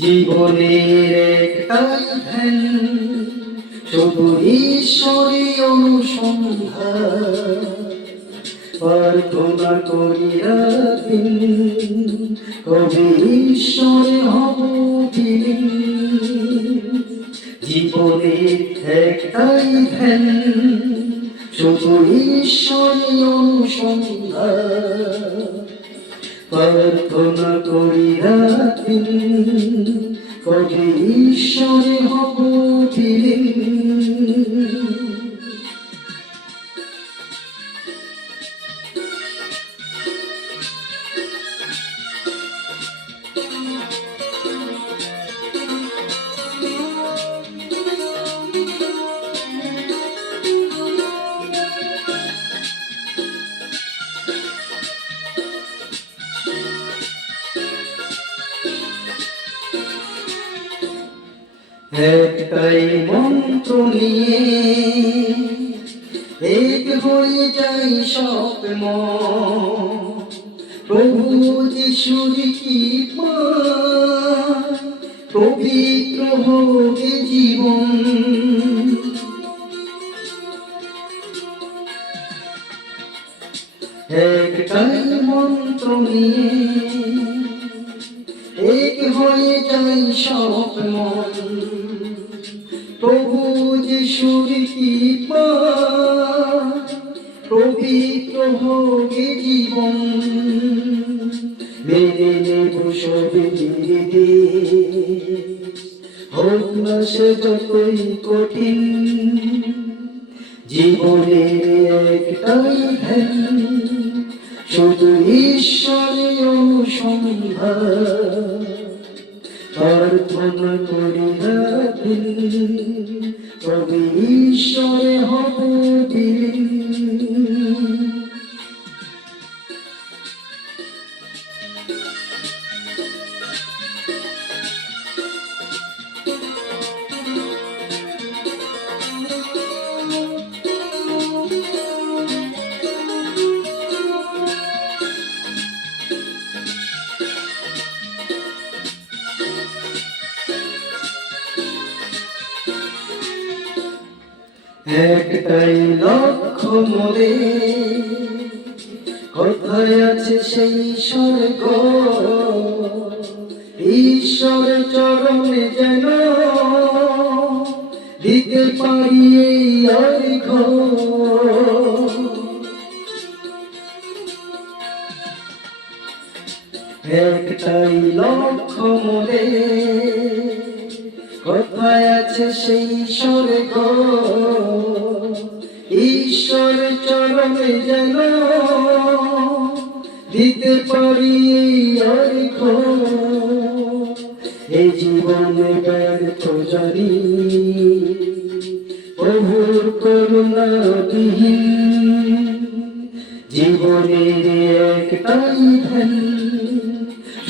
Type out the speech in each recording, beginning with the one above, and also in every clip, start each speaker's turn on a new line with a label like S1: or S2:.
S1: জীবনের ধ্যান শুধু ঈশ্বরে অনুসন্ধান প্রার্থনা করি রাতিন কবি ঈশ্বরে হব। জীবনে একটাই ধ্যান শুধু ঈশ্বরে অনুসন্ধান প্রার্থনা করি রাতি কবি ঈশ্বরে হব বিলীন। একটাই মন্ত্র নিয়ে এক হয়ে যাই স্বপ্ন। প্রভু যিশুর কি পবিত্র হোকে জীবন। একটাই মন্ত্র নিয়ে এক হয়ে যাই স্বপ্ন। প্রভু যিশুর কি পবিত্র হোকে জীবন, মেনে নেব সবে হোক না সে যতই কঠিন, জীবনের একটাই ধ্যান, শুধু ঈশ্বরে অনুসন্ধান। প্রার্থনা করি রাতিন তবে ঈশ্বরে হব বিলীন। একটাই লক্ষ্য মোরে। কোথায় আছে সেই স্বর্গ? ঈশ্বর চরণে যেন দিতে পারি এই অর্ঘ একটাই লক্ষ্য মোরে। কোথায় আছে সেই স্বর্গ? ঈশ্বর চরণে যেন দিতে পারি অর্ঘ এই জীবনে ব্যর্থ জানি, প্রভুর করুণা বিহীন জীবনের একটাই ধ্যান,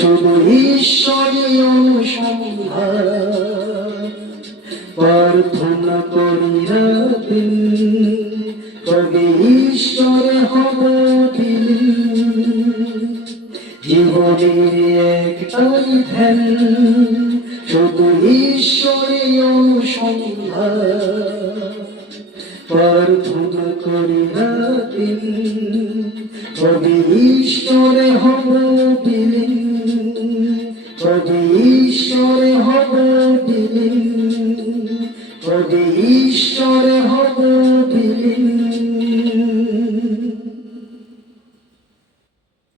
S1: শুধু ঈশ্বরে অনুসন্ধান। প্রার্থনা করি রাতিন কবে ঈশ্বরে হব। জীবনের একটাই ধ্যান, শুধু ঈশ্বরে অনুসন্ধান প্রার্থনা করি রাতিন কবি ঈশ্বরে হব বিলীন যদি ঈশ্বরে হব দিন